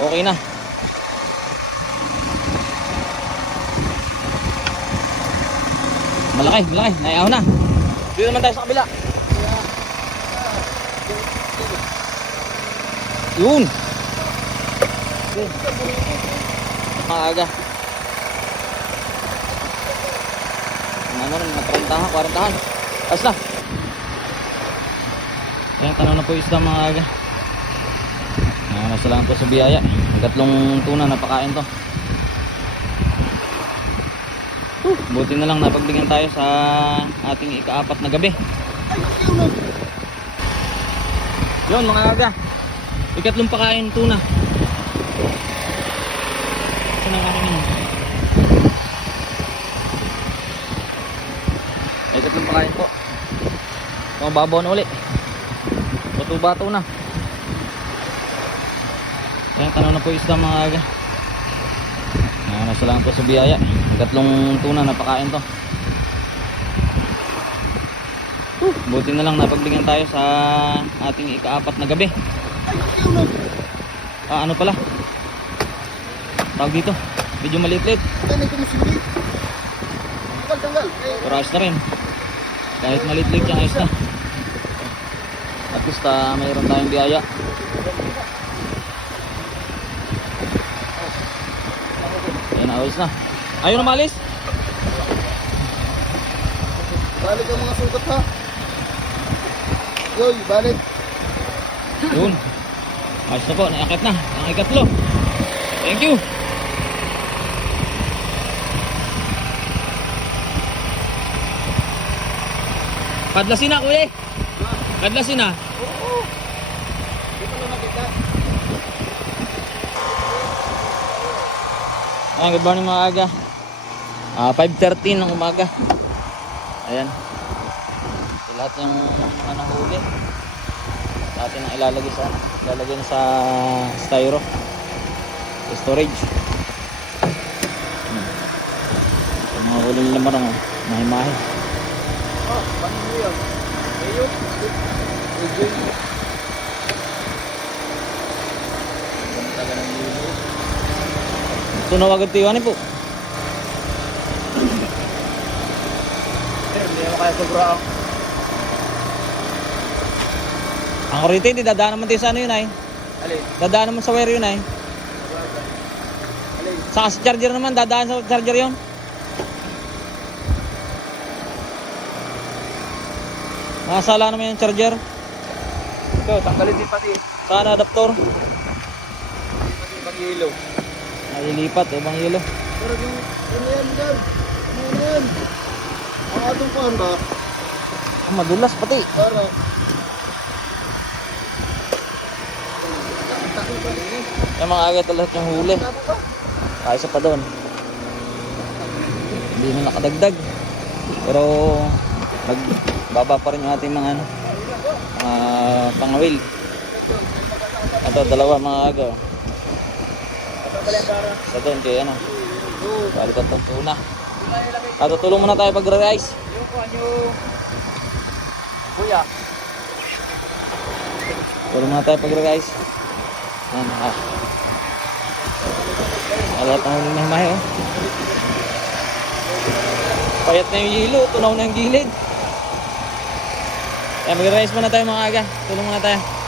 Okay na. Malaki, malaki. Naiaw na. Dito naman tayo sa kabila. Yun. Maaga. Ano mga 30 40 Ayos na. Ayan, tanong na po isda mga aga. Lang po sa biyaya. Tatlong tuna napakain to. Whew, buti na lang napagbigyan tayo sa ating ikaapat na gabi. Yun mga aga. Ikatlong pakain tuna. Ang aking yun? Ikatlong pakain po. Mga babaw na uli. Bato-bato na. Ayan, tanaw na po isda mga aga. Ayan, nasa lang po sa biyaya. Tatlong tuna napakain to. Whew, buti na lang napagbigyan tayo sa ating ikaapat na gabi. Ah, ano pala? Tawag dito. Medyo maliit-liit. Pero ayos na rin. Kahit maliit-liit yung ayos na. At least ah, mayroon tayong biyaya. Ayos na. Ayaw na malis? balik ang mga sugat ha. Yoy, balik. Yun. Ayos na po, naakit na. Ang ikatlo. Thank you. Kadlasin na, kuya. Kadlasin na. Oo. Dito na nakita. Ah, good morning mga aga. Ah, 5.13 ng umaga. Ayan. Ito lahat yung mga nahuli. Sa atin ang ilalagay sa, ilalagay na sa styro. Sa storage. Hmm. Yung mga huli nila marang, oh. mahi-mahi. Ah, paano mo yan? Ayun. Ayun. Ito na wagad tiwanin po. Eh, hindi naman kaya sobra ang Ang kurite, hindi dadaan naman tayo sa ano yun ay. alin. Dadaan naman sa wire yun ay. Alin. Saka sa charger naman, dadaan sa charger yun. Nakasala naman yung charger. Ito, tanggalin din pati. Saan adaptor? Pati mag-ilo. Nalilipat, ibang hilo. Pero yung, ano yan, Dad? Ano yan? Ang atong kuhan ba? Ah, madulas pati. Para. Yung mga agad lahat yung huli. Ba? Kaysa pa doon. Hindi na nakadagdag. Pero nagbaba pa rin yung ating mga ano, mga pangawil. Ito, dalawa mga aga. Sa doon kay ano, bali tatlong tuna. Ah, tutulong muna tayo pag-rice. Yung kuhan yung... Kuya. Tulong muna tayo pag-rice. Yan, ah. Ah, Lahat ng huling mahimahe, oh. Payat na yung hilo, tunaw na yung gilid. Kaya mag-rice muna tayo mga aga. Tulong muna tayo.